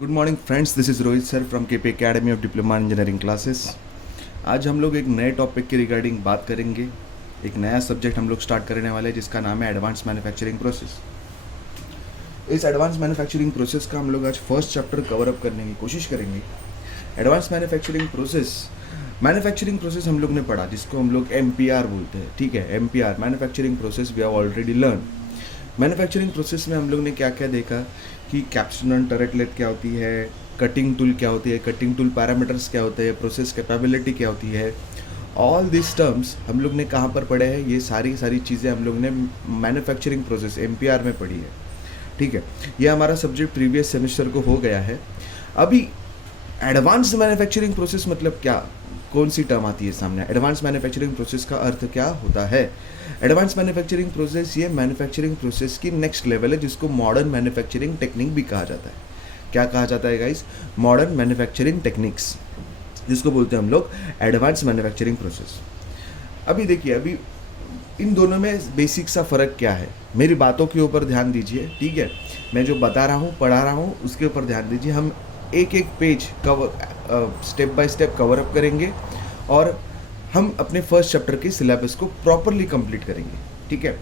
Good morning friends, this is Rohit sir from KP academy of diploma engineering classes. आज हम लोग एक नए टॉपिक के रिगार्डिंग बात करेंगे। एक नया सब्जेक्ट हम लोग स्टार्ट करने वाले हैं जिसका नाम है एडवांस मैन्युफैक्चरिंग प्रोसेस। इस एडवांस मैन्युफैक्चरिंग प्रोसेस का हम लोग आज फर्स्ट चैप्टर कवर अप करने की कोशिश करेंगे। एडवांस मैन्युफैक्चरिंग प्रोसेस हम लोग ने पढ़ा, जिसको हम लोग MPR बोलते हैं। ठीक है, MPR manufacturing process we have already learn. Manufacturing process में हम लोग ने क्या क्या देखा कि कैप्स्टन एंड टरेटलेट क्या होती है, कटिंग टूल क्या होती है, कटिंग टूल पैरामीटर्स क्या होते हैं, प्रोसेस कैपेबिलिटी क्या होती है। ऑल दिस टर्म्स हम लोग ने कहाँ पर पढ़े हैं? ये सारी चीज़ें हम लोग ने मैन्युफैक्चरिंग प्रोसेस MPR में पढ़ी है। ठीक है, ये हमारा सब्जेक्ट प्रीवियस सेमेस्टर को हो गया है। अभी एडवांस मैन्युफैक्चरिंग प्रोसेस मतलब क्या, कौन सी टर्म आती है सामने? एडवांस मैन्युफैक्चरिंग प्रोसेस का अर्थ क्या होता है? एडवांस मैन्युफैक्चरिंग प्रोसेस ये मैन्युफैक्चरिंग प्रोसेस की नेक्स्ट लेवल है, जिसको मॉडर्न मैन्युफैक्चरिंग टेक्निक भी कहा जाता है। क्या कहा जाता है गाइस? मॉडर्न मैन्युफैक्चरिंग टेक्निक्स, जिसको बोलते हैं हम लोग एडवांस मैन्युफैक्चरिंग प्रोसेस। अभी देखिए, अभी इन दोनों में बेसिक सा फ़र्क क्या है? मेरी बातों के ऊपर ध्यान दीजिए। ठीक है, मैं जो बता रहा हूँ, पढ़ा रहा हूँ, उसके ऊपर ध्यान दीजिए। हम एक एक page cover step by step cover up करेंगे और हम अपने फर्स्ट चैप्टर के सिलेबस को प्रॉपरली कंप्लीट करेंगे। ठीक है,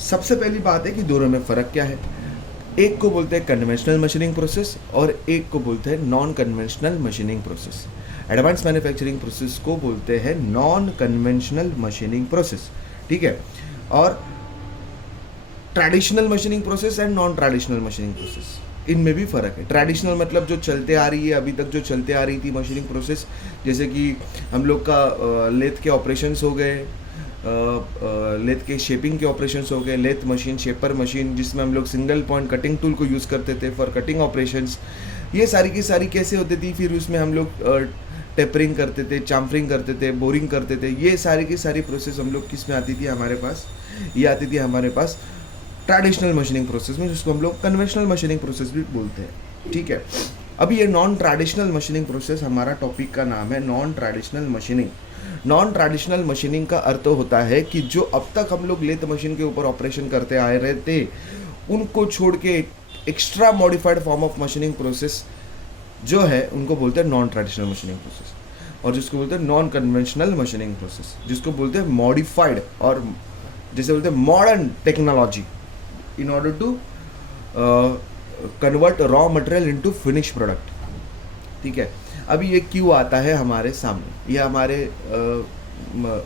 सबसे पहली बात है कि दोनों में फ़र्क क्या है। एक को बोलते हैं कन्वेंशनल मशीनिंग प्रोसेस और एक को बोलते हैं non conventional machining process. Advance manufacturing process को बोलते हैं नॉन कन्वेंशनल मशीनिंग प्रोसेस। ठीक है, और traditional machining process and non traditional machining process, इनमें भी फ़र्क है। ट्रेडिशनल मतलब जो चलते आ रही है, अभी तक जो चलते आ रही थी मशीनिंग प्रोसेस, जैसे कि हम लोग का लेथ के ऑपरेशंस हो गए, लेथ के शेपिंग के ऑपरेशंस हो गए, लेथ मशीन, शेपर मशीन, जिसमें हम लोग सिंगल पॉइंट कटिंग टूल को यूज़ करते थे फॉर कटिंग ऑपरेशंस। ये सारी की सारी कैसे होती थी? फिर उसमें हम लोग टेपरिंग करते थे, चाम्फरिंग करते थे, बोरिंग करते थे। ये सारी की सारी प्रोसेस हम लोग किस में आती थी हमारे पास? ये आती थी हमारे पास ट्रेडिशनल मशीनिंग प्रोसेस में, जिसको हम लोग कन्वेंशनल मशीनिंग प्रोसेस भी बोलते हैं। ठीक है, अभी ये नॉन ट्रेडिशनल मशीनिंग प्रोसेस, हमारा टॉपिक का नाम है non traditional machining. Non traditional machining का अर्थ होता है कि जो अब तक हम लोग लेथ मशीन के ऊपर ऑपरेशन करते आए रहे थे, उनको छोड़ के extra modified form of machining process जो है, उनको बोलते हैं नॉन ट्रेडिशनल मशीनिंग प्रोसेस, और जिसको बोलते हैं नॉन कन्वेंशनल मशीनिंग प्रोसेस, जिसको बोलते हैं मॉडिफाइड, और जिसे बोलते हैं modern technology in order to convert raw material into finished product। ठीक है, अभी ये क्यों आता है हमारे सामने, ये हमारे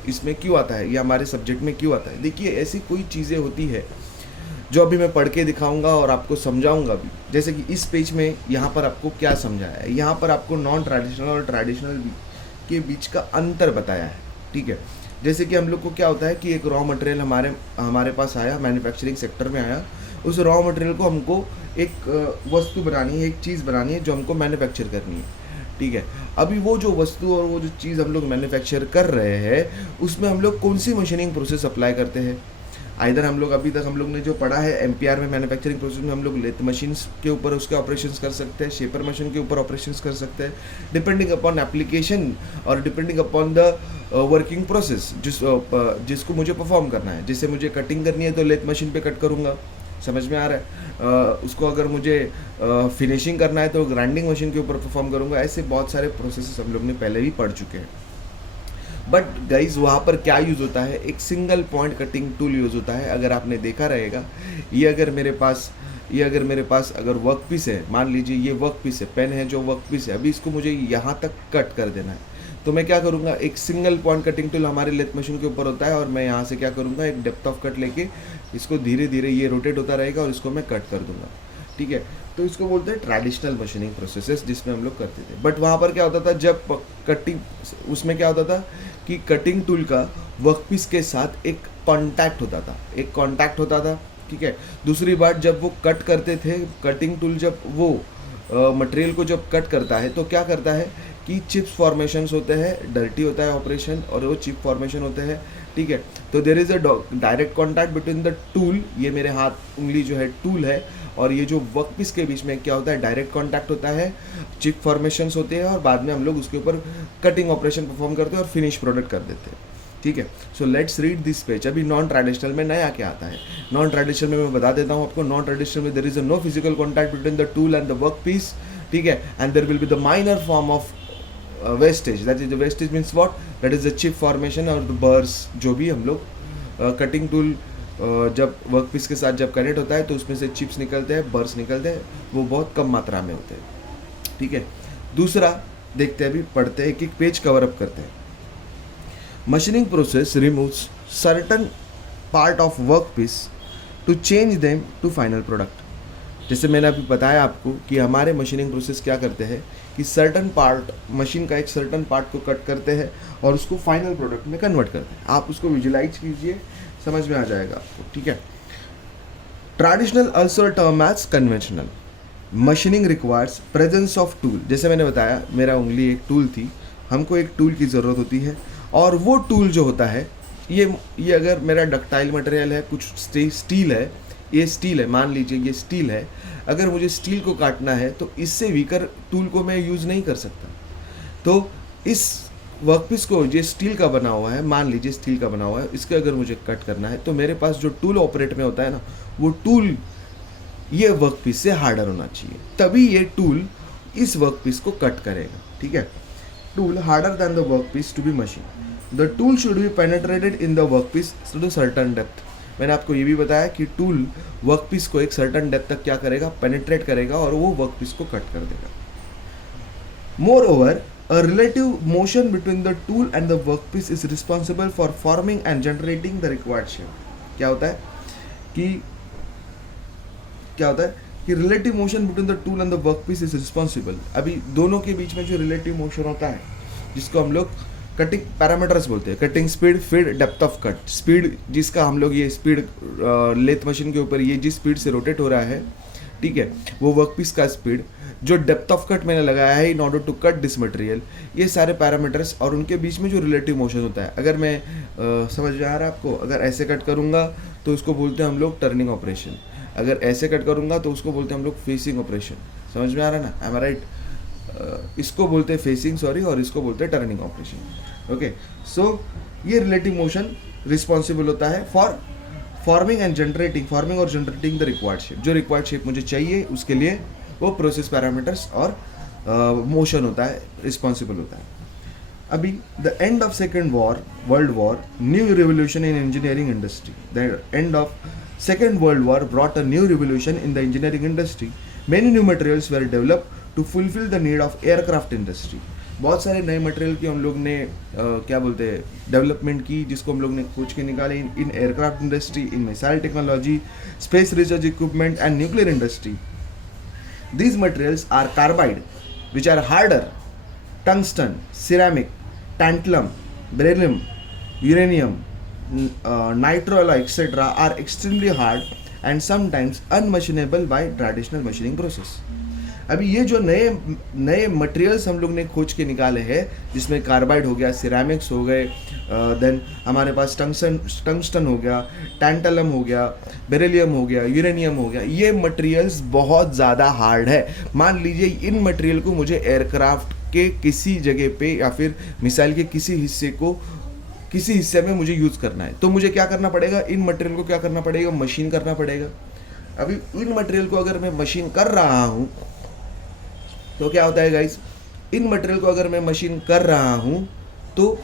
इसमें क्यों आता है, ये हमारे सब्जेक्ट में क्यों आता है? देखिए, ऐसी कोई चीज़ें होती है जो अभी मैं पढ़ के दिखाऊंगा और आपको समझाऊंगा भी। जैसे कि इस पेज में यहाँ पर आपको क्या समझाया है, यहाँ पर आपको नॉन ट्रेडिशनल और ट्रेडिशनल के बीच का अंतर बताया है। ठीक है, जैसे कि हम लोग को क्या होता है कि एक रॉ मटेरियल हमारे पास आया, मैन्युफैक्चरिंग सेक्टर में आया, उस रॉ मटेरियल को हमको एक वस्तु बनानी है, एक चीज़ बनानी है जो हमको मैन्युफैक्चर करनी है। ठीक है, अभी वो जो वस्तु और वो जो चीज़ हम लोग मैन्युफैक्चर कर रहे हैं, उसमें हम लोग कौन सी मशीनिंग प्रोसेस अप्लाई करते हैं? आइदर हम लोग अभी तक हम लोग ने जो पढ़ा है MPR में, मैन्युफैक्चरिंग प्रोसेस में हम लोग लेथ मशीन्स के ऊपर उसके ऑपरेशंस कर सकते हैं, शेपर मशीन के ऊपर ऑपरेशंस कर सकते हैं, डिपेंडिंग अपॉन एप्लीकेशन और depending upon the working process जिसको मुझे परफॉर्म करना है। जैसे मुझे कटिंग करनी है तो लेथ मशीन पे कट करूँगा, समझ में आ रहा है? उसको अगर मुझे फिनिशिंग करना है तो ग्राइंडिंग मशीन के ऊपर परफॉर्म करूँगा। ऐसे बहुत सारे प्रोसेस हम लोग ने पहले भी पढ़ चुके हैं। बट गाइज, वहाँ पर क्या यूज़ होता है? एक single point cutting tool use होता है। अगर आपने देखा रहेगा, ये अगर मेरे पास अगर वर्क पीस है, मान लीजिए ये वर्क पीस है, पेन है जो वर्क पीस है, अभी इसको मुझे यहाँ तक कट कर देना है, तो मैं क्या करूँगा? एक सिंगल पॉइंट कटिंग टूल हमारे लेथ मशीन के ऊपर होता है, और मैं यहाँ से क्या करूँगा? एक डेप्थ ऑफ कट लेके इसको धीरे धीरे ये रोटेट होता रहेगा और इसको मैं कट कर दूँगा। ठीक है, तो इसको बोलते हैं ट्रेडिशनल मशीनिंग प्रोसेसेस, जिसमें हम लोग करते थे। बट वहाँ पर क्या होता था, जब कटिंग, उसमें क्या होता था कि कटिंग टूल का वर्कपीस के साथ एक कांटेक्ट होता था। ठीक है, दूसरी बात, जब वो कट करते थे, कटिंग टूल जब वो मटेरियल को जब कट करता है तो क्या करता है कि चिप्स फॉर्मेशंस होते हैं, डर्टी होता है ऑपरेशन, और वो चिप फॉर्मेशन होते हैं। ठीक है, तो there is a direct contact between the tool, ये मेरे हाथ उंगली जो है टूल है, और ये जो वर्कपीस के बीच में क्या होता है? डायरेक्ट कांटेक्ट होता है, चिप फॉर्मेशंस होते हैं, और बाद में हम लोग उसके ऊपर कटिंग ऑपरेशन परफॉर्म करते हैं और फिनिश प्रोडक्ट कर देते हैं। ठीक है। So let's read this page. अभी नॉन ट्रेडिशनल में नया क्या आता है। नॉन ट्रेडिशनल में मैं बता देता हूँ आपको। नॉन ट्रेडिशनल में there is no physical contact between the tool and the work piece, ठीक है, and there will be the minor form of wastage, that is the wastage means what, that is the chip formation और the burrs, जो भी हम लोग cutting tool जब work piece के साथ जब कनेक्ट होता है तो उसमें से चिप्स निकलते हैं, बर्स निकलते हैं, वो बहुत कम मात्रा में होते हैं, ठीक है। दूसरा देखते हैं, अभी पढ़ते हैं, एक पेज कवर अप करते हैं। Machining process removes certain part of work piece to change them to final product. जैसे मैंने अभी बताया आपको कि हमारे मशीनिंग प्रोसेस क्या करते हैं कि सर्टन पार्ट, मशीन का एक सर्टन पार्ट को कट करते हैं और उसको फाइनल प्रोडक्ट में कन्वर्ट करते हैं। आप उसको विजुलाइज कीजिए, समझ में आ जाएगा आपको, ठीक है। Traditional also term as conventional. Machining requires presence of tool. जैसे मैंने बताया, मेरा उंगली एक टूल थी, हमको एक टूल की ज़रूरत होती है, और वो टूल जो होता है, ये अगर मेरा डक्टाइल मटेरियल है, कुछ स्टील है, ये स्टील है, मान लीजिए ये स्टील है, अगर मुझे स्टील को काटना है तो इससे वीकर टूल को मैं यूज़ नहीं कर सकता। तो इस वर्कपीस को, ये स्टील का बना हुआ है, मान लीजिए स्टील का बना हुआ है, इसके अगर मुझे कट करना है तो मेरे पास जो टूल ऑपरेट में होता है ना, वो टूल ये वर्कपीस से हार्डर होना चाहिए, तभी ये टूल इस वर्कपीस को कट करेगा, ठीक है। Tool harder than the workpiece to be machine. The tool should be penetrated in the workpiece to certain depth. मैंने आपको ये भी बताया कि टूल वर्कपीस को एक सर्टन डेप्थ तक क्या करेगा, पेनेट्रेट करेगा और वो वर्कपीस को कट कर देगा। More over, a relative motion between the tool and the workpiece is responsible for forming and generating the required shape। क्या होता है कि relative motion between the tool and the workpiece is responsible। अभी दोनों के बीच में जो relative motion होता है, जिसको हम लोग कटिंग पैरामीटर्स बोलते हैं, कटिंग स्पीड, फिर डेप्थ ऑफ कट, स्पीड जिसका हम लोग ये स्पीड लेथ मशीन के ऊपर ये जिस स्पीड से रोटेट हो रहा है, ठीक है, वो वर्कपीस का स्पीड, जो डेप्थ ऑफ कट मैंने लगाया है in order to cut this material, ये सारे पैरामीटर्स और उनके बीच में जो रिलेटिव मोशन होता है। अगर मैं समझ में आ रहा है आपको, अगर ऐसे कट करूँगा तो उसको बोलते हैं हम लोग टर्निंग ऑपरेशन, अगर ऐसे कट करूँगा तो उसको बोलते हैं हम लोग फेसिंग ऑपरेशन। समझ में आ रहा है ना, एम आई राइट? इसको बोलते हैं फेसिंग, सॉरी, और इसको बोलते हैं टर्निंग ऑपरेशन। ओके, सो ये रिलेटिव मोशन रिस्पॉन्सिबल होता है फॉर फॉर्मिंग और जनरेटिंग द रिक्वायर्ड शेप। जो रिक्वायर्ड शेप मुझे चाहिए उसके लिए वो प्रोसेस पैरामीटर्स और मोशन होता है, रिस्पॉन्सिबल होता है। अभी the end of second world war, new revolution in engineering industry. The end of second world war brought a new revolution in the engineering industry. Many new materials were develop to fulfil the need of aircraft industry. बहुत सारे नए material की हम लोग ने क्या बोलते हैं, डेवलपमेंट की, जिसको हम लोग ने खोज के निकाले in aircraft industry, in missile technology, space research equipment and nuclear industry. These materials are carbide, which are harder, tungsten, ceramic, tantalum, beryllium, uranium, nitro-alloy, etc. are extremely hard and sometimes unmachinable by traditional machining process। अभी ये जो नए materials हम लोग ने खोज के निकाले हैं, जिसमें कार्बाइड हो गया, सिरेमिक्स हो गए, देन हमारे पास टंगस्टन हो गया, टैंटलम हो गया, बेरिलियम हो गया, यूरेनियम हो गया, ये मटेरियल्स बहुत ज़्यादा हार्ड है। मान लीजिए इन मटेरियल को मुझे एयरक्राफ्ट के किसी जगह पे या फिर मिसाइल के किसी हिस्से में मुझे यूज़ करना है, तो मुझे क्या करना पड़ेगा, इन मटेरियल को क्या करना पड़ेगा, मशीन करना पड़ेगा। अभी इन मटेरियल को अगर मैं मशीन कर रहा हूँ तो क्या होता है गाइस, इन मटेरियल को अगर मैं मशीन कर रहा हूँ तो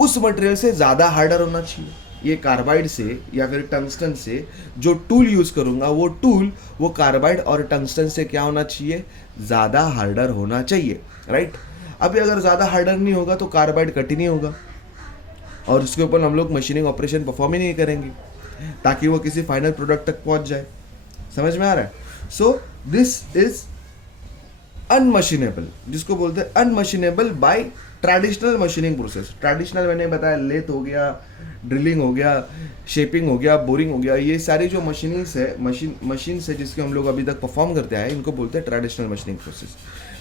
उस मटेरियल से ज़्यादा हार्डर होना चाहिए। ये कार्बाइड से या फिर टंगस्टन से जो टूल यूज़ करूँगा, वो टूल वो कार्बाइड और टंगस्टन से क्या होना चाहिए, ज़्यादा हार्डर होना चाहिए, राइट। अभी अगर ज़्यादा हार्डर नहीं होगा तो कार्बाइड कट ही नहीं होगा और उसके ऊपर हम लोग मशीनिंग ऑपरेशन परफॉर्म ही नहीं करेंगे ताकि वो किसी फाइनल प्रोडक्ट तक पहुँच जाए। समझ में आ रहा है? सो दिस इज अनमशीनेबल, जिसको बोलते हैं unmachinable by traditional machining process. Traditional मैंने बताया, लेथ हो गया, ड्रिलिंग हो गया, शेपिंग हो गया, बोरिंग हो गया, ये सारी जो मशीनिंग्स है, मशीन से जिसके हम लोग अभी तक परफॉर्म करते आए, इनको बोलते हैं ट्रेडिशनल मशीनिंग प्रोसेस।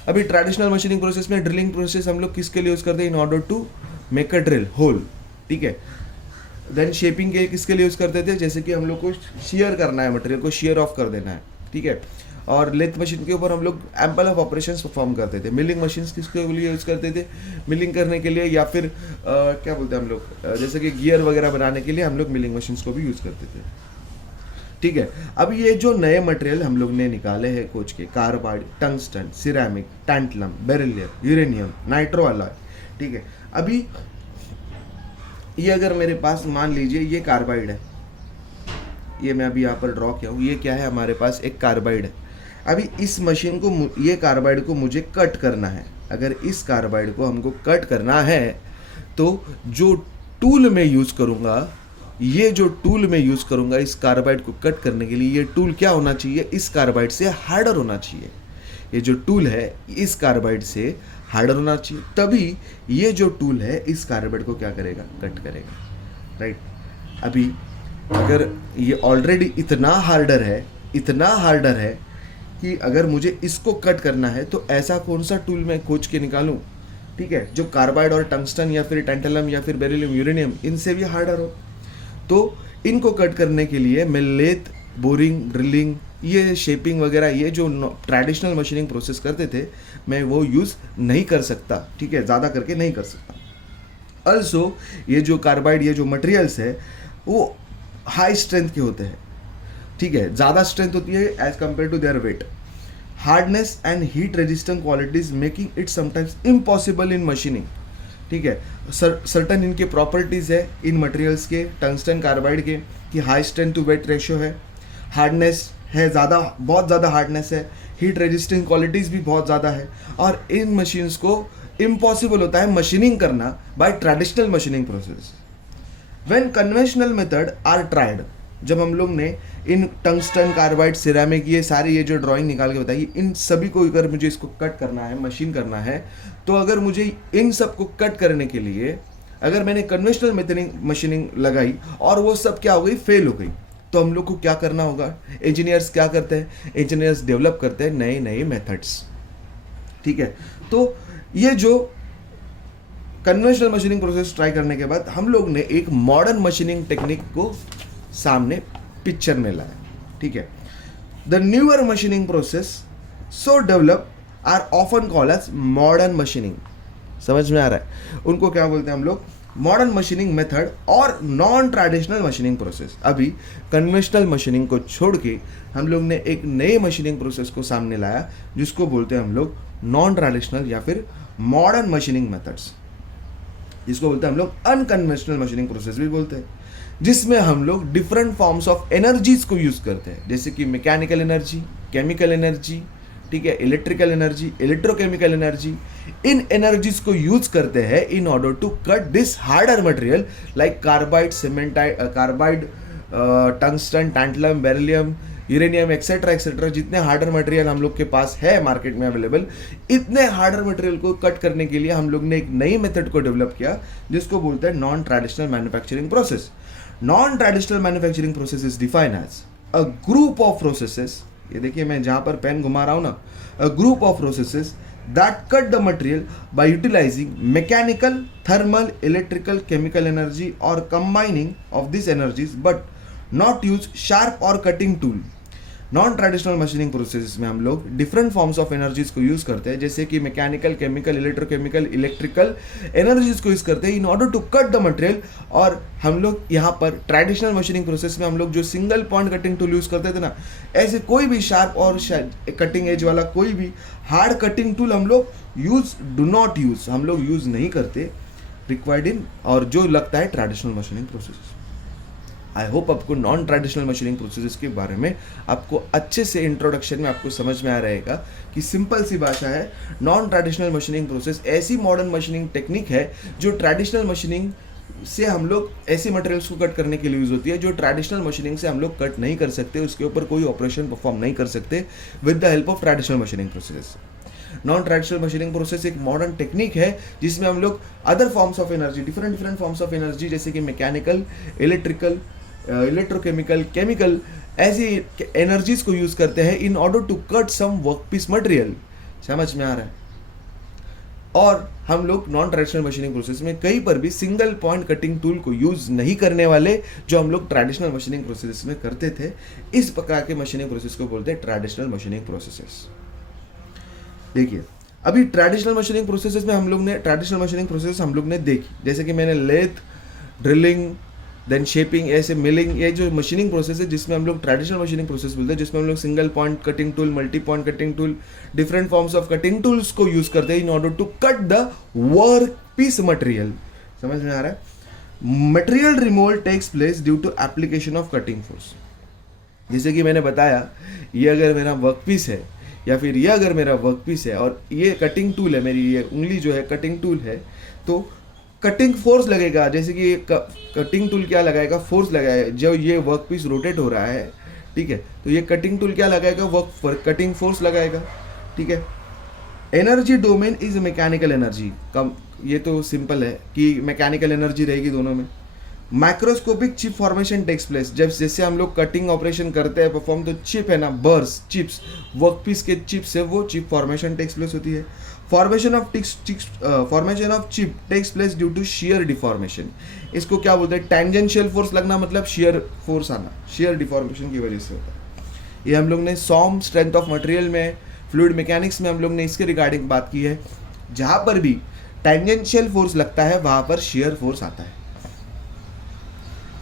अभी ट्रेडिशनल मशीनिंग प्रोसेस में ड्रिलिंग प्रोसेस हम लोग किसके लिए यूज़ करते हैं, in order to make a drill hole, ठीक है। देन शेपिंग के किसके लिए यूज़ करते थे, जैसे कि हम लोग को शेयर करना है, मटेरियल को शेयर ऑफ कर देना है, ठीक है। और लेथ मशीन के ऊपर हम लोग एम्पल ऑफ ऑपरेशंस परफॉर्म करते थे। मिलिंग मशीन्स किसके लिए यूज़ करते थे? मिलिंग करने के लिए, या फिर क्या बोलते हैं हम लोग, जैसे कि गियर वगैरह बनाने के लिए हम लोग मिलिंग मशीन्स को भी यूज़ करते थे। ठीक है, अब ये जो नए मटेरियल हम लोग ने निकाले हैं खोज के, carbide, tungsten, ceramic, tantalum, beryllium, uranium, nitro alloy, ठीक है। अभी ये अगर मेरे पास मान लीजिए ये कार्बाइड है, ये मैं अभी यहाँ पर ड्रॉ किया हूँ, ये क्या है हमारे पास एक कार्बाइड है। अभी इस मशीन को, ये कार्बाइड को मुझे कट करना है। अगर इस कार्बाइड को हमको कट करना है तो जो टूल मैं यूज़ करूँगा, ये जो टूल मैं यूज़ करूँगा इस कार्बाइड को कट करने के लिए, ये टूल क्या होना चाहिए? इस कार्बाइड से हार्डर होना चाहिए। ये जो टूल है इस कार्बाइड से हार्डर होना चाहिए, तभी ये जो टूल है इस कार्बाइड को क्या करेगा? कट करेगा, राइट। अभी अगर ये ऑलरेडी इतना हार्डर है कि अगर मुझे इसको कट करना है तो ऐसा कौन सा टूल मैं खोज के निकालूं, ठीक है, जो कार्बाइड और टंगस्टन या फिर टैंटलम या फिर बेरिलियम, यूरेनियम इनसे भी हार्डर हो। तो इनको कट करने के लिए मैं लेथ, बोरिंग, ड्रिलिंग, ये शेपिंग वगैरह, ये जो ट्रेडिशनल मशीनिंग प्रोसेस करते थे, मैं वो यूज़ नहीं कर सकता, ठीक है, ज़्यादा करके नहीं कर सकता। अल्सो ये जो कार्बाइड, ये जो मटेरियल्स है वो हाई स्ट्रेंथ के होते हैं, ठीक है, ज़्यादा स्ट्रेंथ होती है as compare to their weight. Hardness and heat resistant qualities making it sometimes impossible in machining, ठीक है। सर्टन इनके प्रॉपर्टीज़ है इन मटेरियल्स के, टंगस्टन कार्बाइड के, कि high strength to weight ratio है, हार्डनेस है ज़्यादा, बहुत ज़्यादा हार्डनेस है, हीट रेजिस्टेंट क्वालिटीज़ भी बहुत ज़्यादा है, और इन मशीन्स को इम्पॉसिबल होता है मशीनिंग करना by traditional machining process. When conventional method are tried, जब हम लोग ने इन टंगस्टन, कार्बाइड, सिरेमिक, ये सारे ये जो ड्राइंग निकाल के बताई, इन सभी को अगर मुझे इसको कट करना है, मशीन करना है, तो अगर मुझे इन सब को कट करने के लिए अगर मैंने कन्वेंशनल मशीनिंग लगाई और वो सब क्या हो गई? फेल हो गई, तो हम लोग को क्या करना होगा? इंजीनियर्स क्या करते हैं? इंजीनियर्स डेवलप करते हैं नए नए मेथड्स, ठीक है। तो ये जो कन्वेंशनल मशीनिंग प्रोसेस ट्राई करने के बाद हम लोग ने एक मॉडर्न मशीनिंग टेक्निक को सामने पिक्चर में लाया, ठीक है। The newer machining process so develop are often called as modern machining. समझ में आ रहा है? उनको क्या बोलते हैं हम लोग? मॉडर्न मशीनिंग मेथड और नॉन ट्रेडिशनल मशीनिंग प्रोसेस। अभी कन्वेंशनल मशीनिंग को छोड़ के हम लोग ने एक नए मशीनिंग प्रोसेस को सामने लाया जिसको बोलते हैं हम लोग नॉन ट्रेडिशनल या फिर मॉडर्न मशीनिंग मेथड्स, जिसको बोलते हैं हम लोग अनकन्वेंशनल मशीनिंग प्रोसेस भी बोलते हैं, जिसमें हम लोग डिफरेंट फॉर्म्स ऑफ एनर्जीज को यूज करते हैं, जैसे कि मैकेनिकल एनर्जी, केमिकल एनर्जी, ठीक है, इलेक्ट्रिकल एनर्जी, इलेक्ट्रोकेमिकल एनर्जी। इन एनर्जीज को यूज करते हैं in order to cut this harder material like carbide, carbide, tungsten, tantalum, beryllium, uranium, etcetera etcetera. जितने हार्डर मटेरियल हम लोग के पास है मार्केट में अवेलेबल, इतने हार्डर मटेरियल को कट करने के लिए हम लोग ने एक नई मेथड को डेवलप किया जिसको बोलते हैं non traditional manufacturing process. Non traditional manufacturing process is defined as a group of processes, ये देखिए मैं जहां पर पेन घुमा रहा हूं ना, अ group of processes that cut the material by utilizing mechanical, thermal, electrical, chemical energy or combining of these energies but not use sharp or cutting tool। Non traditional machining process में हम लोग different forms of energies को use करते हैं, जैसे कि mechanical, chemical, electrochemical, electrical energies को use करते हैं in order to cut the material. और हम लोग यहाँ पर ट्रेडिशनल मशीनिंग प्रोसेस में हम लोग जो single point cutting tool use करते थे ना, ऐसे कोई भी शार्प और कटिंग एज वाला कोई भी हार्ड कटिंग टूल हम लोग हम लोग यूज नहीं करते रिक्वायर्ड इन, और जो लगता है traditional machining process. I hope आपको नॉन ट्रेडिशनल मशीनिंग प्रोसेस के बारे में आपको अच्छे से इंट्रोडक्शन में आपको समझ में आ रहेगा कि सिंपल सी भाषा है, नॉन ट्रेडिशनल मशीनिंग प्रोसेस ऐसी मॉडर्न मशीनिंग टेक्निक है जो ट्रेडिशनल मशीनिंग से हम लोग ऐसे मटेरियल्स को कट करने के लिए यूज़ होती है जो ट्रेडिशनल मशीनिंग से हम लोग कट नहीं कर सकते, उसके ऊपर कोई ऑपरेशन परफॉर्म नहीं कर सकते with the help of traditional machining process. Non traditional machining process एक मॉडर्न टेक्निक है जिसमें हम लोग other forms of energy, different forms of energy, जैसे कि मैकेनिकल, इलेक्ट्रिकल, इलेक्ट्रोकेमिकल, केमिकल, ऐसी एनर्जीज को यूज करते हैं in order to cut some work piece material. समझ में आ रहा है? और हम लोग नॉन ट्रेडिशनल मशीनिंग प्रोसेस में कहीं पर भी सिंगल पॉइंट कटिंग टूल को यूज़ नहीं करने वाले, जो हम लोग ट्रेडिशनल मशीनिंग प्रोसेस में करते थे। इस प्रकार के मशीनिंग प्रोसेस को बोलते हैं ट्रेडिशनल मशीनिंग प्रोसेसेस। देखिए, अभी ट्रेडिशनल मशीनिंग प्रोसेसेस में हम लोग ने देखी, जैसे कि मैंने लेथ, ड्रिलिंग, देन शेपिंग, ऐसे मिलिंग, ये जो मशीनिंग प्रोसेस है जिसमें हम लोग ट्रेडिशनल मशीनिंग प्रोसेस बोलते हैं, जिसमें हम लोग single point cutting tool, multi point cutting tool, different forms of cutting tools को यूज करते हैं in order to cut the work piece material. समझ में आ रहा है? Material removal takes place due to application of cutting force. जैसे कि मैंने बताया, ये अगर मेरा वर्क पीस है या फिर ये अगर मेरा वर्क पीस है और ये कटिंग टूल है, मेरी ये उंगली जो है कटिंग टूल है, तो कटिंग फोर्स लगेगा। जैसे कि कटिंग टूल क्या लगाएगा? फोर्स लगाएगा। जब ये वर्क पीस रोटेट हो रहा है, ठीक है, तो ये कटिंग टूल क्या लगाएगा? कटिंग फोर्स लगाएगा, ठीक है। Energy domain is mechanical energy. कम, ये तो सिंपल है कि मैकेनिकल एनर्जी रहेगी दोनों में। Microscopic chip formation takes place. जब जैसे हम लोग कटिंग ऑपरेशन करते हैं परफॉर्म, तो चिप है ना, बर्स, चिप्स, वर्क पीस के चिप्स है, वो चिप फॉर्मेशन टेक्स प्लेस होती है। Formation of chip takes place due to shear deformation. इसको क्या बोलते हैं? टेंजेंशियल फोर्स लगना, मतलब शियर फोर्स आना, शियर डिफॉर्मेशन की वजह से होता है। ये हम लोग ने सॉम स्ट्रेंथ ऑफ मटेरियल में, फ्लूइड मैकेनिक्स में हम लोग ने इसके रिगार्डिंग बात की है। जहां पर भी टेंजेंशियल फोर्स लगता है वहां पर शियर फोर्स आता है।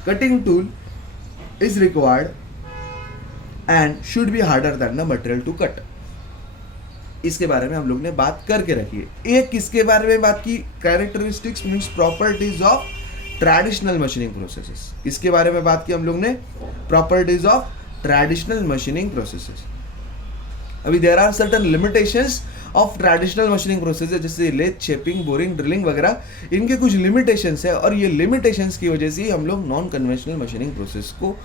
Cutting tool is required and should be harder than the material to cut. इसके बारे में हम लोग ने बात करके रखी है। एक किसके बारे में बात की? Characteristics means properties of traditional machining processes. इसके बारे में बात की हम लोग ने, properties of traditional machining processes. अभी there are certain limitations of traditional machining process, जैसे लेथ, शेपिंग, बोरिंग, ड्रिलिंग वगैरह, इनके कुछ लिमिटेशंस है और ये लिमिटेशंस की वजह से हम लोग नॉन कन्वेंशनल मशीनिंग प्रोसेस को,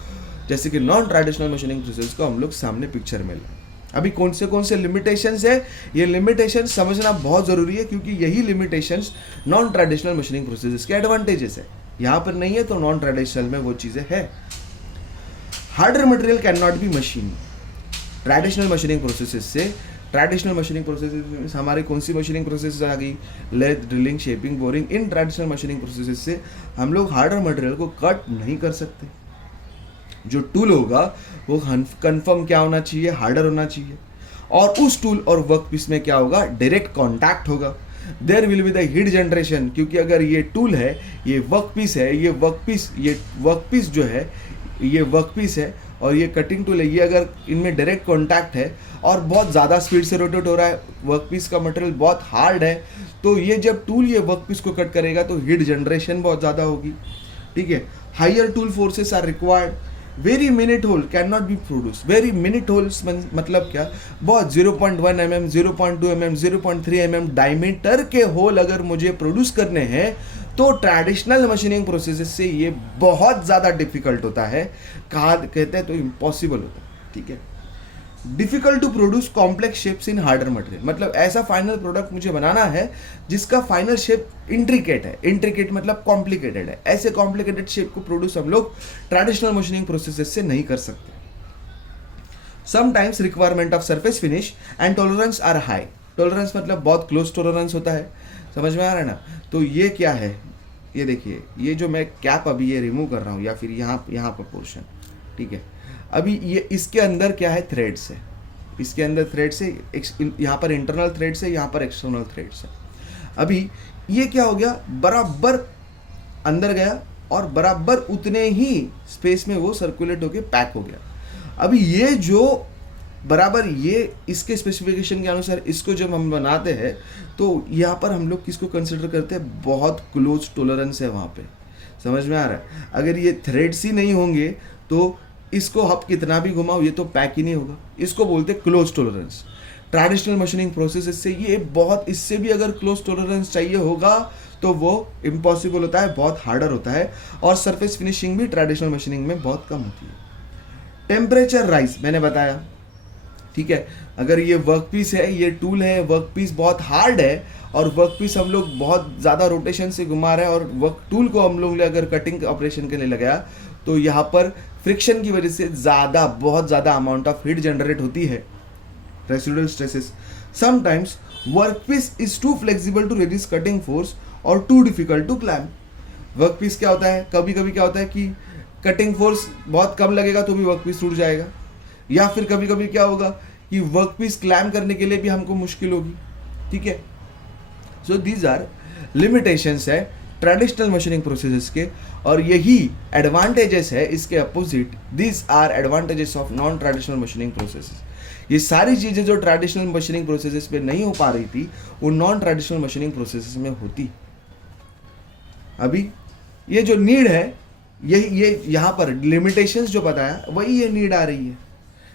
जैसे कि नॉन ट्रेडिशनल मशीनिंग प्रोसेस को हम लोग सामने पिक्चर में लाए। अभी कौन से लिमिटेशंस है, ये लिमिटेशंस समझना बहुत जरूरी है, क्योंकि यही limitations non traditional machining process के एडवांटेजेस है। यहाँ पर नहीं है तो नॉन ट्रेडिशनल में वो चीजें है। Harder material can not be machine. Traditional machining processes से, ट्रेडिशनल मशीनिंग प्रोसेसेस हमारे कौन सी मशीनिंग प्रोसेस आ गई? Lathe, drilling, shaping, boring. इन ट्रेडिशनल मशीनिंग प्रोसेसेस से हम लोग हार्डर मटेरियल को कट नहीं कर सकते। जो टूल होगा वो कंफर्म क्या होना चाहिए? हार्डर होना चाहिए। और उस टूल और वर्क पीस में क्या होगा? डायरेक्ट कॉन्टैक्ट होगा। There will be the heat generation, क्योंकि अगर ये टूल है, ये वर्क पीस है, ये वर्क पीस जो है, ये वर्क पीस है और ये कटिंग टूल है, ये अगर इनमें डायरेक्ट कॉन्टैक्ट है और बहुत ज़्यादा स्पीड से रोटेट हो रहा है, वर्क पीस का मटेरियल बहुत हार्ड है, तो ये जब टूल ये वर्क पीस को कट करेगा तो हीट जनरेशन बहुत ज़्यादा होगी, ठीक है। Higher tool forces are required. Very minute hole can not be produce. Very minute holes मतलब क्या? बहुत 0.1 mm, 0.2 mm, 0.3 mm डायमीटर के होल अगर मुझे प्रोड्यूस करने हैं तो ट्रेडिशनल मशीनिंग प्रोसेस से ये बहुत ज़्यादा डिफिकल्ट होता है। कहा कहते हैं तो इम्पॉसिबल होता है, ठीक है। Difficult to produce complex shapes in harder material, मतलब ऐसा फाइनल प्रोडक्ट मुझे बनाना है जिसका फाइनल शेप इंट्रिकेट है। इंट्रिकेट मतलब कॉम्प्लिकेटेड है। ऐसे कॉम्प्लिकेटेड शेप को प्रोड्यूस हम लोग ट्रेडिशनल मशीनिंग प्रोसेसेस से नहीं कर सकते। Sometimes requirement of surface finish and tolerance are high. Tolerance मतलब बहुत क्लोज टॉलरेंस होता है, समझ में आ रहा है ना। तो ये क्या है, ये देखिए, ये जो मैं कैप अभी ये रिमूव कर रहा हूँ या फिर यहाँ पर पोर्शन, ठीक है। अभी ये इसके अंदर क्या है? थ्रेड्स है। इसके अंदर थ्रेड्स है, यहाँ पर इंटरनल थ्रेड्स है, यहाँ पर एक्सटर्नल थ्रेड्स है। अभी ये क्या हो गया? बराबर अंदर गया और बराबर उतने ही स्पेस में वो सर्कुलेट होके पैक हो गया। अभी ये जो बराबर ये इसके स्पेसिफिकेशन के अनुसार इसको जब हम बनाते हैं तो यहाँ पर हम लोग किसको कंसिडर करते हैं? बहुत क्लोज टॉलरेंस है वहाँ पे, समझ में आ रहा है। अगर ये थ्रेड्स ही नहीं होंगे तो इसको आप कितना भी घुमाओ ये तो पैक ही नहीं होगा। इसको बोलते हैं close tolerance. Traditional machining process से ये बहुत, इससे भी अगर क्लोज टॉलरेंस चाहिए होगा तो वो इम्पॉसिबल होता है, बहुत हार्डर होता है। और सरफेस फिनिशिंग भी ट्रेडिशनल मशीनिंग में बहुत कम होती है। टेम्परेचर राइज मैंने बताया, ठीक है। अगर ये वर्क पीस है, ये टूल है, वर्क पीस बहुत हार्ड है और वर्क पीस हम लोग बहुत ज़्यादा रोटेशन से घुमा रहे हैं और वर्क टूल को हम लोग अगर कटिंग ऑपरेशन के लिए लगाया तो यहाँ पर फ्रिक्शन की वजह से बहुत ज़्यादा अमाउंट ऑफ हीट जनरेट होती है। residual stresses. Sometimes workpiece is too flexible to resist cutting force और too difficult to clamp. Workpiece क्या होता है, कभी कभी क्या होता है कि कटिंग फोर्स बहुत कम लगेगा तो भी वर्कपीस टूट जाएगा, या फिर कभी कभी क्या होगा कि वर्कपीस क्लैम करने के लिए भी हमको मुश्किल होगी, ठीक है. सो दीज आर लिमिटेशंस है ट्रेडिशनल मशीनिंग प्रोसेसेस के, और यही एडवांटेजेस है इसके अपोजिट. These are advantages of non traditional machining processes. ये सारी चीज़ें जो ट्रेडिशनल मशीनिंग प्रोसेसेस पे नहीं हो पा रही थी वो नॉन ट्रेडिशनल मशीनिंग प्रोसेसेस में होती. अभी ये जो नीड है, ये यहाँ पर लिमिटेशंस जो बताया वही ये नीड आ रही है.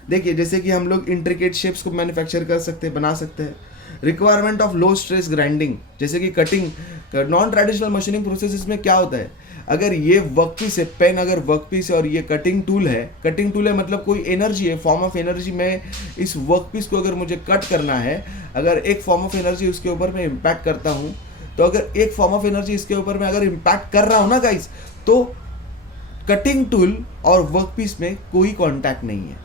देखिए जैसे कि हम लोग इंट्रिकेट शेप्स को मैन्युफैक्चर कर सकते हैं, बना सकते हैं. Requirement of low stress grinding, जैसे कि cutting. Non traditional machining processes में क्या होता है, अगर ये वर्कपीस है, पेन अगर वर्कपीस है और ये कटिंग टूल है मतलब कोई एनर्जी है, फॉर्म ऑफ एनर्जी में इस वर्कपीस को अगर मुझे कट करना है, अगर एक फॉर्म ऑफ एनर्जी उसके ऊपर मैं इम्पैक्ट करता हूँ, तो अगर एक फॉर्म ऑफ एनर्जी इसके ऊपर मैं अगर इम्पैक्ट कर रहा हूँ ना गाइस, तो कटिंग टूल और वर्कपीस में कोई कांटेक्ट नहीं है.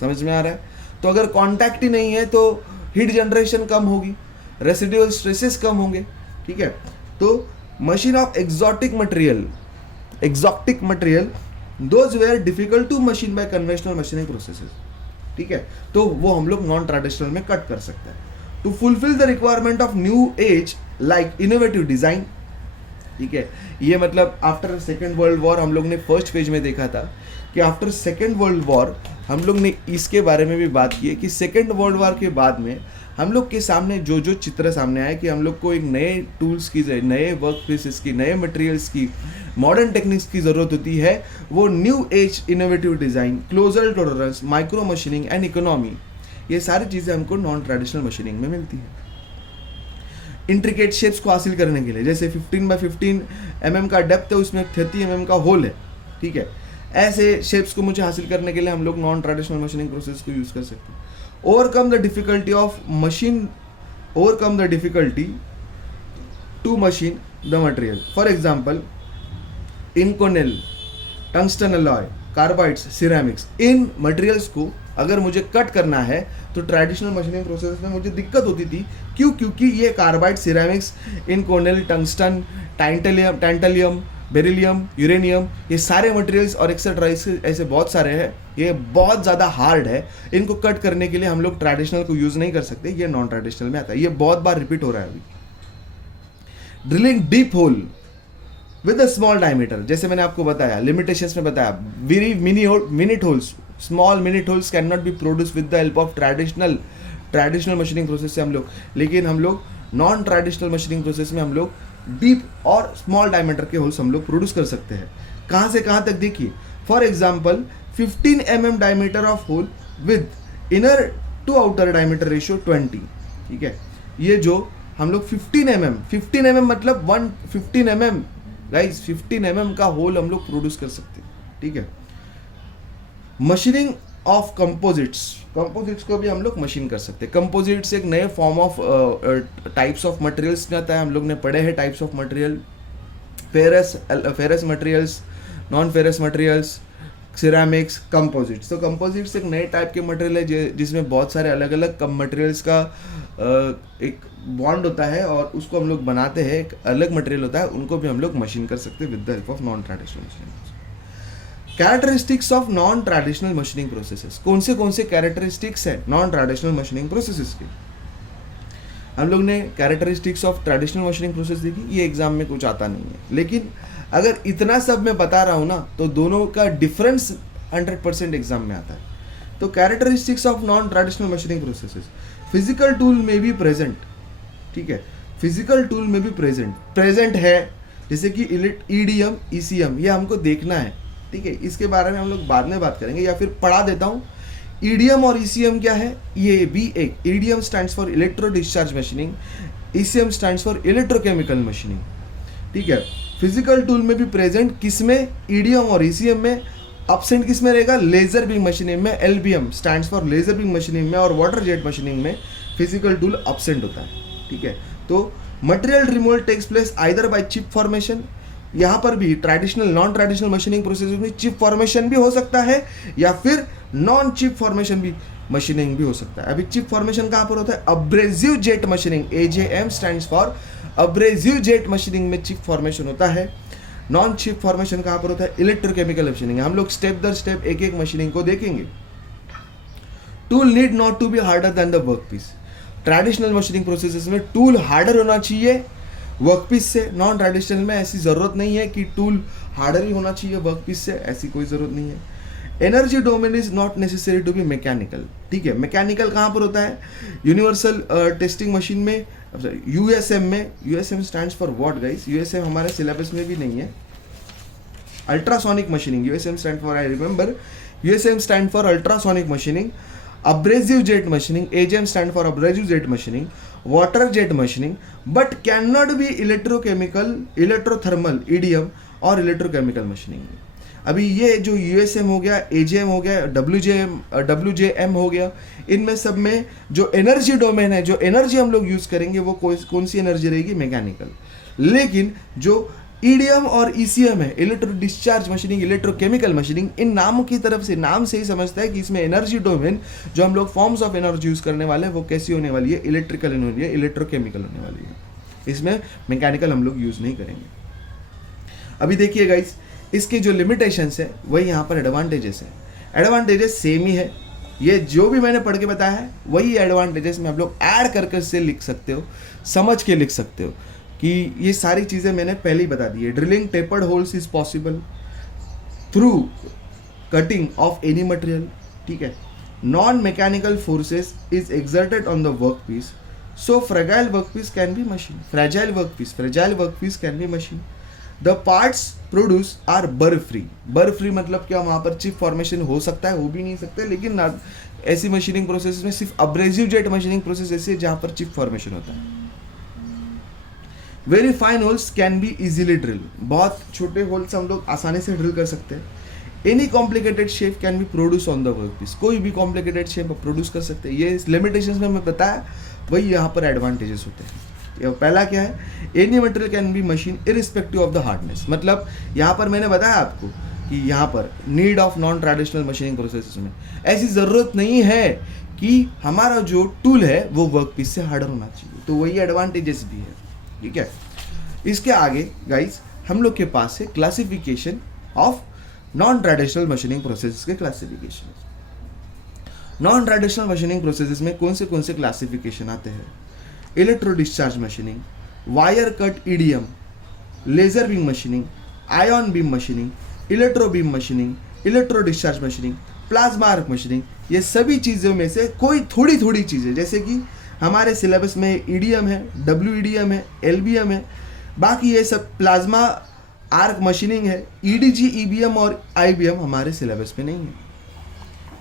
समझ में आ रहा है. तो अगर कांटेक्ट ही नहीं है तो हीट जनरेशन कम होगी, रेसिडुअल स्ट्रेसेस कम होंगे, ठीक है. तो machine of exotic material those were difficult to machine by conventional machining processes, ठीक है. तो वो हम लोग नॉन ट्रेडिशनल में कट कर सकते हैं. To fulfil the requirement of new age like innovative design, ठीक है. ये मतलब आफ्टर सेकेंड वर्ल्ड वॉर हम लोग ने फर्स्ट फेज में देखा था कि आफ्टर सेकेंड वर्ल्ड वॉर हम लोग ने इसके बारे में भी बात की है कि सेकेंड वर्ल्ड वॉर के बाद में हम लोग के सामने जो जो चित्र सामने आया कि हम लोग को एक नए टूल्स की, नए वर्क प्लेसेस की, नए मटेरियल्स की, मॉडर्न टेक्निक्स की ज़रूरत होती है. वो new age innovative design, closer tolerance, micro machining and economy, ये सारी चीज़ें हमको नॉन ट्रेडिशनल मशीनिंग में मिलती है. इंट्रिकेट शेप्स को हासिल करने के लिए, जैसे 15x15 mm का डेप्थ है, उसमें 30 mm का होल है, ठीक है. ऐसे शेप्स को मुझे हासिल करने के लिए हम लोग नॉन ट्रेडिशनल मशीनिंग प्रोसेस को यूज़ कर सकते हैं. Overcome the difficulty to machine the material. For example Inconel, tungsten alloy, carbides, ceramics, इन मटेरियल्स को अगर मुझे कट करना है तो ट्रेडिशनल मशीनिंग प्रोसेस में मुझे दिक्कत होती थी. क्योंकि ये carbide, ceramics, Inconel, tungsten, tantalum, beryllium, uranium, ये सारे मटेरियल्स और एक्सेट्रा ऐसे बहुत सारे हैं. ये बहुत ज़्यादा हार्ड है, इनको कट करने के लिए हम लोग ट्रेडिशनल को यूज़ नहीं कर सकते, ये नॉन ट्रेडिशनल में आता है. ये बहुत बार रिपीट हो रहा है अभी. Drilling deep whole with a small diameter, जैसे मैंने आपको बताया, लिमिटेशंस में बताया, very minute holes, small minute holes can not be produce with the help of traditional machining process से हम लोग. लेकिन हम लोग नॉन ट्रेडिशनल मशीनिंग प्रोसेस में हम लोग डीप और स्मॉल डायमीटर के होल्स हम लोग प्रोड्यूस कर सकते हैं. कहाँ से कहाँ तक देखिए. For example 15 mm diameter of hole with inner to outer diameter ratio 20, ठीक है. ये जो हम लोग 15 mm मतलब 15 mm गाइस, 15 mm का होल हम लोग प्रोड्यूस कर सकते हैं, ठीक है. मशीनिंग ऑफ कंपोजिट्स को भी हम लोग मशीन कर सकते हैं. कंपोजिट्स एक नए form of types of materials में आता है. हम लोग ने पढ़े हैं types of material, ferrous materials, non ferrous materials, ceramics, composites. तो कंपोजिट्स एक नए टाइप के मटेरियल है जिसमें बहुत सारे अलग अलग मटेरियल्स का एक बॉन्ड होता है और उसको हम लोग बनाते हैं. एक अलग मटेरियल होता है, उनको भी हम लोग मशीन कर सकते हैं with the help of non traditional machining. Characteristics of non traditional machining processes. कौन से कैरेक्टरिस्टिक्स है नॉन ट्रेडिशनल मशीनिंग प्रोसेसेस के. हम लोग ने characteristics of traditional machining process देखी, ये एग्जाम में कुछ आता नहीं है. लेकिन अगर इतना सब मैं बता रहा हूँ ना, तो दोनों का डिफरेंस 100% एग्जाम में आता है. तो characteristics of non traditional machining processes. Physical tool में भी प्रेजेंट, ठीक है. फिजिकल टूल में भी प्रेजेंट है, जैसे कि ईडीएम, ईसीएम, ये हमको देखना है, ठीक है. इसके बारे में हम लोग बाद में बात करेंगे, या फिर पढ़ा देता हूँ. ईडीएम और ईसीएम क्या है, ये भी एक. EDM stands for electro discharge machining, ECM stands for electrochemical machining, ठीक है. फिजिकल टूल में भी प्रेजेंट, किसमें, ईडीएम और ईसीएम में. एब्सेंट किस में रहेगा, लेजर बीम मशीनिंग में. LBM stands for laser beam machining में और वाटर जेट मशीनिंग में फिजिकल टूल एब्सेंट होता है, ठीक है. तो material removal takes place either by chip formation. यहाँ पर भी traditional non traditional machining process में चिप फॉर्मेशन भी हो सकता है, या फिर नॉन चिप फॉर्मेशन भी मशीनिंग भी हो सकता है। अभी चिप फॉर्मेशन कहाँ पर होता है? Abrasive jet machining, AJM stands for abrasive jet machining में चिप फॉर्मेशन होता है। नॉन चिप फॉर्मेशन कहाँ पर होता है? Electrochemical machining. हम लोग स्टेप दर स्टेप एक एक मशीनिंग को देखेंगे। Tool need not to be harder than the work piece. Traditional machining processes में टूल हार्डर होना चाहिए वर्क पीस से। नॉन ट्रेडिशनल में ऐसी ज़रूरत नहीं है कि टूल हार्डर ही होना चाहिए वर्क पीस से, ऐसी कोई ज़रूरत नहीं है। Energy domain is not necessary to be mechanical. ठीक है, मैकेनिकल कहाँ पर होता है? यूनिवर्सल टेस्टिंग मशीन में, USM में। USM stands for what guys? USM हमारे सिलेबस में भी नहीं है। Ultrasonic machining, USM stand for, I remember, USM stand for ultrasonic machining. abrasive jet machining, AJM stand for abrasive jet machining, water jet machining, but cannot be electrochemical, electrothermal, EDM और electrochemical machining। अभी ये जो USM हो गया, AJM हो गया, WJM हो गया, इनमें सब में जो एनर्जी डोमेन है, जो एनर्जी हम लोग यूज़ करेंगे वो कौन सी एनर्जी रहेगी? मैकेनिकल। लेकिन जो EDM और ECM है, electro discharge machining, electrochemical machining, इन नामों की तरफ से, नाम से ही समझता है कि इसमें एनर्जी डोमेन जो हम लोग फॉर्म्स ऑफ एनर्जी यूज़ करने वाले हैं वो कैसी होने वाली है? इलेक्ट्रिकल होने वाली है, इलेक्ट्रोकेमिकल होने वाली है। इसमें मैकेनिकल हम लोग यूज़ नहीं करेंगे। अभी देखिए गाइस, इसके जो लिमिटेशंस है वही यहाँ पर एडवांटेजेस है। एडवांटेजेस सेम ही है, ये जो भी मैंने पढ़ के बताया है वही एडवांटेजेस में आप लोग ऐड करके से लिख सकते हो, समझ के लिख सकते हो कि ये सारी चीज़ें मैंने पहले ही बता दी है। Drilling tapered holes is possible through cutting of any material. ठीक है, non mechanical forces is exerted on the work piece, so fragile work piece can be machine. Fragile work piece can be machine. The parts produce are bur free. Bur free मतलब क्या? वहाँ पर chip formation हो सकता है, हो भी नहीं सकता, लेकिन ऐसी मशीनिंग प्रोसेस में सिर्फ अब्रेसिव जेट मशीनिंग प्रोसेस ऐसी है जहाँ पर चिप फॉर्मेशन होता है। Very fine holes can be easily drill. बहुत छोटे होल्स हम लोग आसानी से ड्रिल कर सकते हैं। Any complicated shape can be produce on the work piece. कोई भी कॉम्प्लिकेटेड शेप प्रोड्यूस कर सकते हैं। ये लिमिटेशंस में मैं बताया, वही यहाँ पर एडवांटेजेस होते हैं। पहला क्या है? Any material can be machine irrespective of the hardness. मतलब यहाँ पर मैंने बताया आपको कि यहाँ पर need of non traditional machining process में ऐसी ज़रूरत नहीं है कि हमारा जो टूल है वो वर्क पीस से हार्डर होना चाहिए। तो वही एडवांटेजेस भी है। ठीक है, इसके आगे गाइस हम लोग के पास है classification of non traditional machining process के classification. Non traditional machining process में कौन से क्लासिफिकेशन आते हैं? Electro discharge machining, wire cut EDM, laser beam machining, ion beam machining, electro beam machining, electro discharge machining, plasma arc machining. ये सभी चीज़ों में से कोई थोड़ी चीज़ें, जैसे कि हमारे सिलेबस में EDM है, WEDM है, LBM है, बाकी ये सब प्लाज्मा आर्क मशीनिंग है। EDG, EBM और IBM हमारे सिलेबस में नहीं है।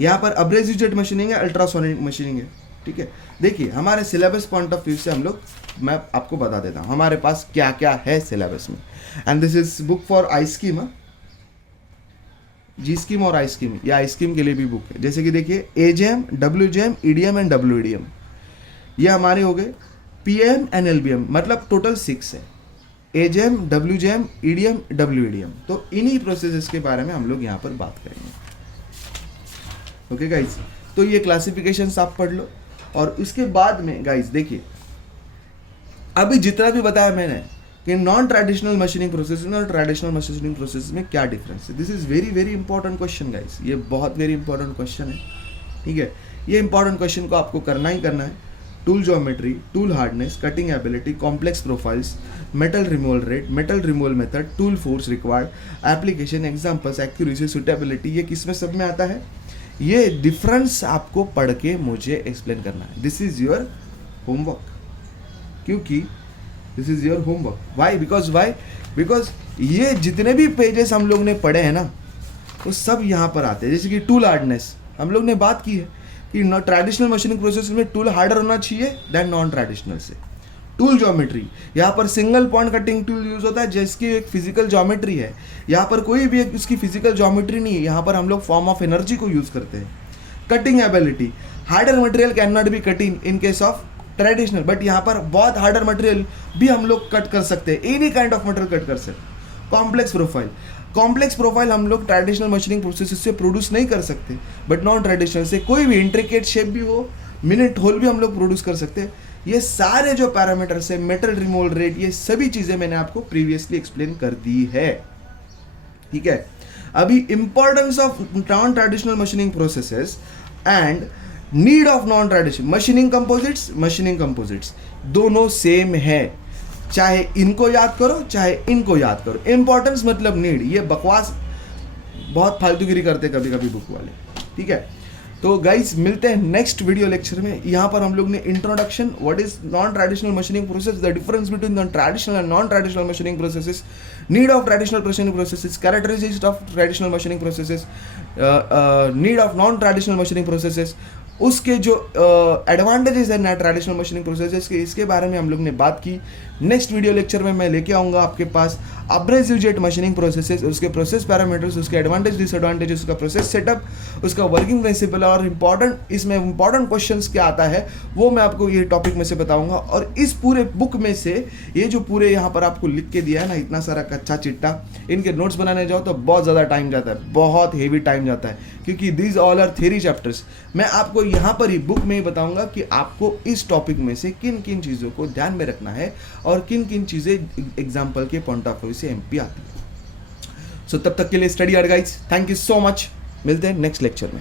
यहाँ पर अब्रेसिव जेट मशीनिंग है, अल्ट्रासोनिक मशीनिंग है। ठीक है, देखिए हमारे सिलेबस पॉइंट ऑफ व्यू से हम लोग, मैं आपको बता देता हूँ हमारे पास क्या क्या है सिलेबस में। And this is book for I scheme, G scheme और आई स्कीम, या आई स्कीम के लिए भी बुक है। जैसे कि देखिए AJM, WJM, EDM and WEDM, ये हमारे हो गए। PM एंड LBM, मतलब टोटल 6 है। AJM, WJM, EDM, WEDM। तो इन्हीं प्रोसेसेस के बारे में हम लोग यहाँ पर बात करेंगे। ओके गाइज, तो ये क्लासिफिकेशंस आप पढ़ लो। और उसके बाद में गाइज देखिए, अभी जितना भी बताया मैंने कि नॉन ट्रेडिशनल मशीनिंग प्रोसेस और ट्रेडिशनल मशीनिंग प्रोसेस में क्या डिफरेंस है। This is very important question guys, ये बहुत वेरी इंपॉर्टेंट क्वेश्चन है। ठीक है, ये इंपॉर्टेंट क्वेश्चन को आपको करना ही करना है। Tool geometry, tool hardness, cutting ability, complex profiles, metal removal rate, metal removal method, tool force required, application, examples, accuracy, suitability, ये किस में सब में आता है? ये डिफरेंस आपको पढ़ के मुझे एक्सप्लेन करना है। दिस इज योर होमवर्क, क्योंकि this is your homework. Why? Because ये जितने भी पेजेस हम लोग ने पढ़े हैं ना, वो सब यहाँ पर आते हैं। जैसे कि टूल हार्डनेस हम लोग ने बात की है कि ट्रेडिशनल मशीनिंग प्रोसेस में टूल हार्डर होना चाहिए देन नॉन ट्रेडिशनल से। टूल ज्योमेट्री, यहाँ पर single point cutting tool use होता है जिसकी एक फिजिकल ज्योमेट्री है। यहाँ पर कोई भी एक उसकी फिजिकल ज्योमेट्री नहीं है, यहाँ पर हम लोग फॉर्म ऑफ एनर्जी को यूज करते हैं। Cutting ability, harder material can not B cutting in case of traditional, but यहाँ पर बहुत हार्डर मटेरियल भी हम लोग कट कर सकते हैं, any kind of material cut कर सकते हैं। कॉम्प्लेक्स प्रोफाइल, कॉम्प्लेक्स प्रोफाइल हम लोग ट्रेडिशनल मशीनिंग प्रोसेस से प्रोड्यूस नहीं कर सकते, बट नॉन ट्रेडिशनल से कोई भी इंट्रिकेट शेप भी हो, मिनट होल भी हम लोग प्रोड्यूस कर सकते हैं। ये सारे जो पैरामीटर्स है, मेटल रिमूवल रेट, ये सभी चीज़ें मैंने आपको प्रीवियसली एक्सप्लेन कर दी है, ठीक है। अभी importance of non traditional machining processes and need of non traditional machining composites दोनों सेम है, चाहे इनको याद करो चाहे इनको याद करो। इंपॉर्टेंस मतलब नीड, ये बकवास बहुत फालतूगिरी करते कभी कभी बुक वाले, ठीक है। तो गाइस मिलते हैं नेक्स्ट वीडियो लेक्चर में। यहाँ पर हम लोग ने introduction, what is non traditional machining process, the difference between the traditional and non traditional machining processes, need of traditional machining processes, characteristics of traditional machining processes, need of non traditional machining processes, उसके जो advantages है traditional machining processes के, इसके बारे में हम लोग ने बात की। नेक्स्ट वीडियो लेक्चर में मैं लेके आऊँगा आपके पास अब्रेसिव जेट मशीनिंग प्रोसेसेस, उसके प्रोसेस पैरामीटर्स, उसके एडवांटेज डिसएडवांटेजेस, उसका प्रोसेस सेटअप, उसका वर्किंग प्रिंसिपल, और इसमें इंपॉर्टेंट क्वेश्चंस क्या आता है वो मैं आपको ये टॉपिक में से बताऊंगा। और इस पूरे बुक में से ये जो पूरे यहाँ पर आपको लिख के दिया है ना, इतना सारा कच्चा चिट्टा, इनके नोट्स बनाने जाओ तो बहुत ज़्यादा टाइम जाता है, बहुत हेवी टाइम जाता है, क्योंकि these all are theory chapters. मैं आपको यहाँ पर ही बुक में ही बताऊंगा कि आपको इस टॉपिक में से किन किन चीज़ों को ध्यान में रखना है और किन किन चीज़ें एग्जाम्पल के पॉइंट ऑफ व्यू से एमपी आती है। सो तब तक के लिए study hard guys, thank you so much, मिलते हैं नेक्स्ट लेक्चर में।